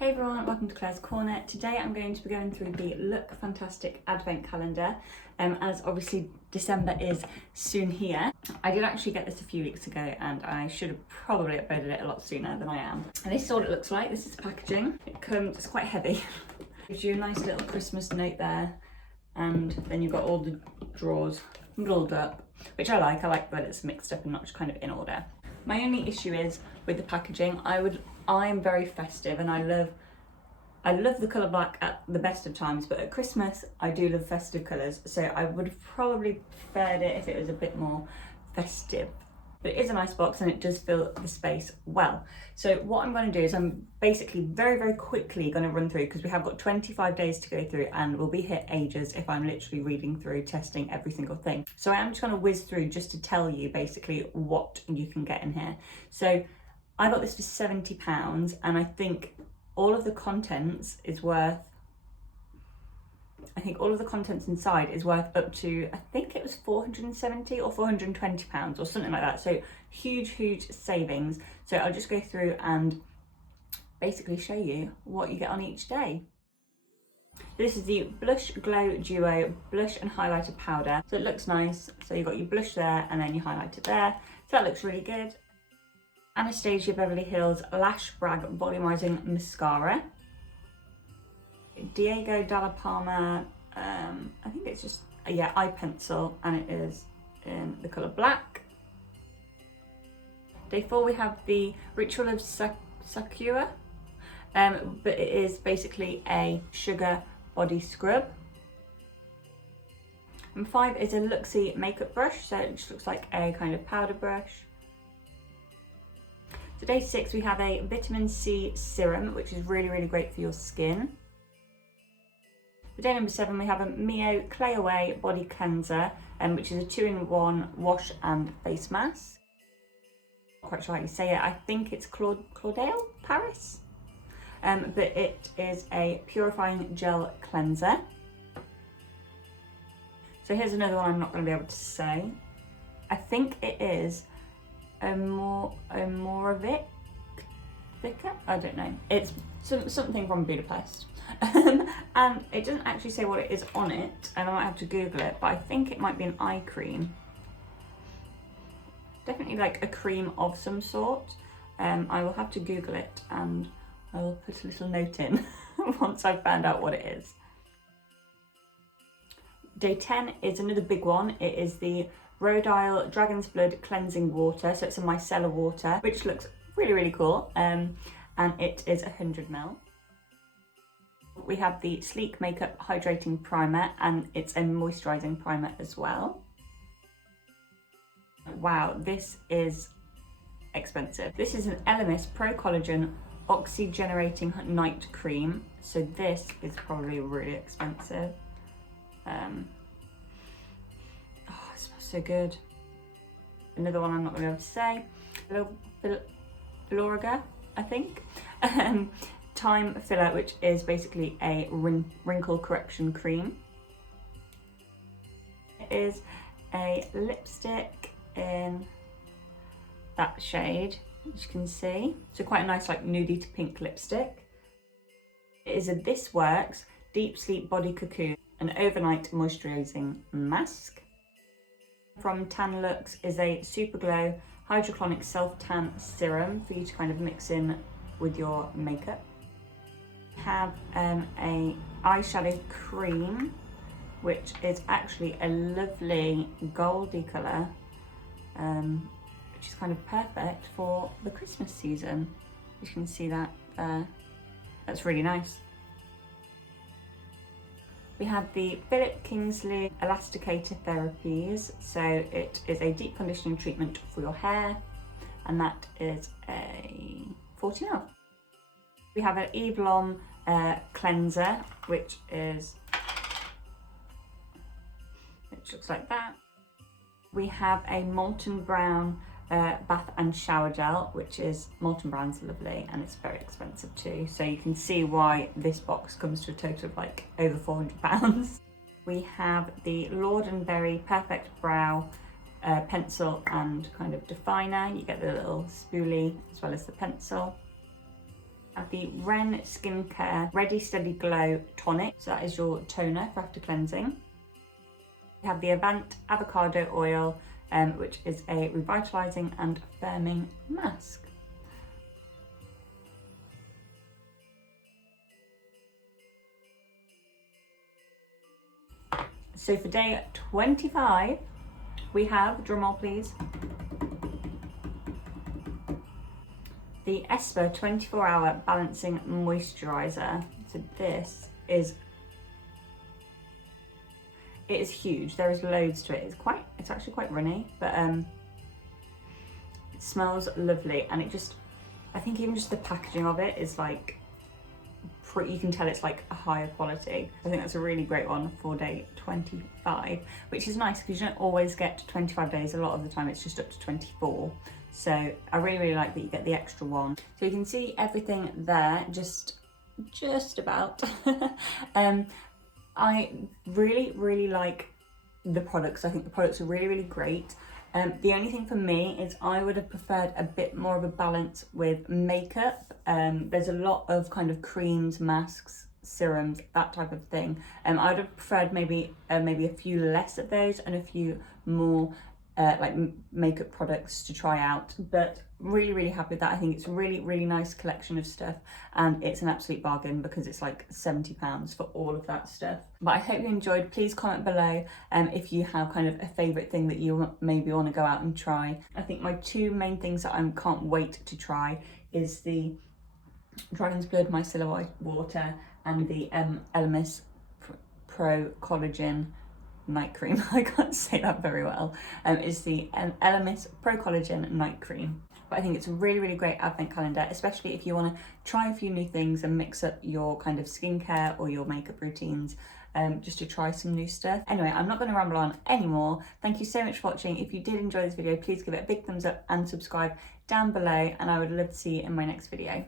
Hey everyone, welcome to Claire's Corner. Today I'm going to be going through the Look Fantastic Advent Calendar, as obviously December is soon here. I did actually get this a few weeks ago and I should have probably uploaded it a lot sooner than I am. And this is what it looks like. This is the packaging. It's quite heavy. Gives you a nice little Christmas note there, and then you've got all the drawers rolled up, which I like that it's mixed up and not just kind of in order. My only issue is with the packaging. I am very festive and I love the colour black at the best of times, but at Christmas I do love festive colours, so I would have probably preferred it if it was a bit more festive. But it is a nice box and it does fill the space well. So what I'm going to do is I'm basically very quickly going to run through, because we have got 25 days to go through and we'll be here ages if I'm literally reading through, testing every single thing. So I am just going to whiz through just to tell you basically what you can get in here. So I got this for £70 and I think all of the contents is worth, all of the contents inside is worth up to, I think it was £470 or £420 or something like that. So huge savings. So I'll just go through and basically show you what you get on each day. This is the Blush Glow Duo Blush and Highlighter Powder. So it looks nice. So you've got your blush there and then your highlighter there. So that looks really good. Anastasia Beverly Hills Lash Brag Volumizing Mascara. Diego Dalla Palma, I think it's just, eye pencil, and it is in the colour black. Day 4 we have the Ritual of Sakura, but it is basically a sugar body scrub. And 5 is a Luxie makeup brush, so it just looks like a kind of powder brush. So day 6 we have a vitamin C serum, which is really great for your skin. For day number 7 we have a Mio Clay Away Body Cleanser, which is a 2-in-1 wash and face mask. Not quite sure how you say it. I think it's Claudel Paris, but it is a purifying gel cleanser. So here's another one I'm not going to be able to say. I think it is Moravik thicker. I don't know. It's something from Budapest. And it doesn't actually say what it is on it, and I might have to Google it, but I think it might be an eye cream. Definitely like a cream of some sort. I will have to Google it and I will put a little note in once I've found out what it is. Day 10 is another big one. It is the Rhodile Dragon's Blood Cleansing Water. So it's a micellar water, which looks really cool. And it is 100ml. We have the Sleek Makeup Hydrating Primer, and it's a moisturising primer as well. Wow, this is expensive. This is an Elemis Pro Collagen Oxygenating Night Cream. So this is probably really expensive. Oh, it smells so good. Another one I'm not going to be able to say. Filorga, I think. Time Filler, which is basically a wrinkle correction cream. It is a lipstick in that shade, as you can see. So quite a nice like nudie to pink lipstick. It is a This Works Deep Sleep Body Cocoon, an overnight moisturising mask. From Tan Lux is a Super Glow Hydroclonic Self Tan Serum for you to kind of mix in with your makeup. Have a eyeshadow cream, which is actually a lovely goldy colour, which is kind of perfect for the Christmas season. You can see that there. That's really nice. We have the Philip Kingsley Elasticator Therapies. So it is a deep conditioning treatment for your hair, and that is a 40ml. We have an Eve Lom cleanser, which looks like that. We have a Molten Brown bath and shower gel, which is Molten Brown's lovely and it's very expensive too. So you can see why this box comes to a total of like over £400. We have the Lord and Berry Perfect Brow pencil and kind of definer. You get the little spoolie as well as the pencil. I have the Ren Skincare Ready Steady Glow Tonic. So that is your toner for after cleansing. We have the Avant Avocado Oil, which is a revitalising and firming mask. So for day 25, we have, drumroll please, the Esper 24-hour Balancing Moisturiser. So this is, it is huge. There is loads to it. It's actually quite runny, but it smells lovely, and it just, I think even just the packaging of it is like, you can tell it's like a higher quality. I think that's a really great one for day 25, which is nice because you don't always get to 25 days. A lot of the time it's just up to 24. So I really like that you get the extra one. So you can see everything there, just about. I really like the products. I think the products are really great. The only thing for me is I would have preferred a bit more of a balance with makeup. There's a lot of kind of creams, masks, serums, that type of thing. I would have preferred maybe a few less of those and a few more like makeup products to try out, but really happy with that. I think it's a really nice collection of stuff, and it's an absolute bargain because it's like £70 for all of that stuff. But I hope you enjoyed. Please comment below if you have kind of a favourite thing that you maybe want to go out and try. I think my two main things that I can't wait to try is the Dragon's Blood Micellar Water and the Elemis Pro Collagen Night Cream. I can't say that very well. Is the Elemis Pro Collagen Night Cream. But I think it's a really great advent calendar, especially if you want to try a few new things and mix up your kind of skincare or your makeup routines, just to try some new stuff. Anyway, I'm not going to ramble on anymore. Thank you so much for watching. If you did enjoy this video, please give it a big thumbs up and subscribe down below, and I would love to see you in my next video.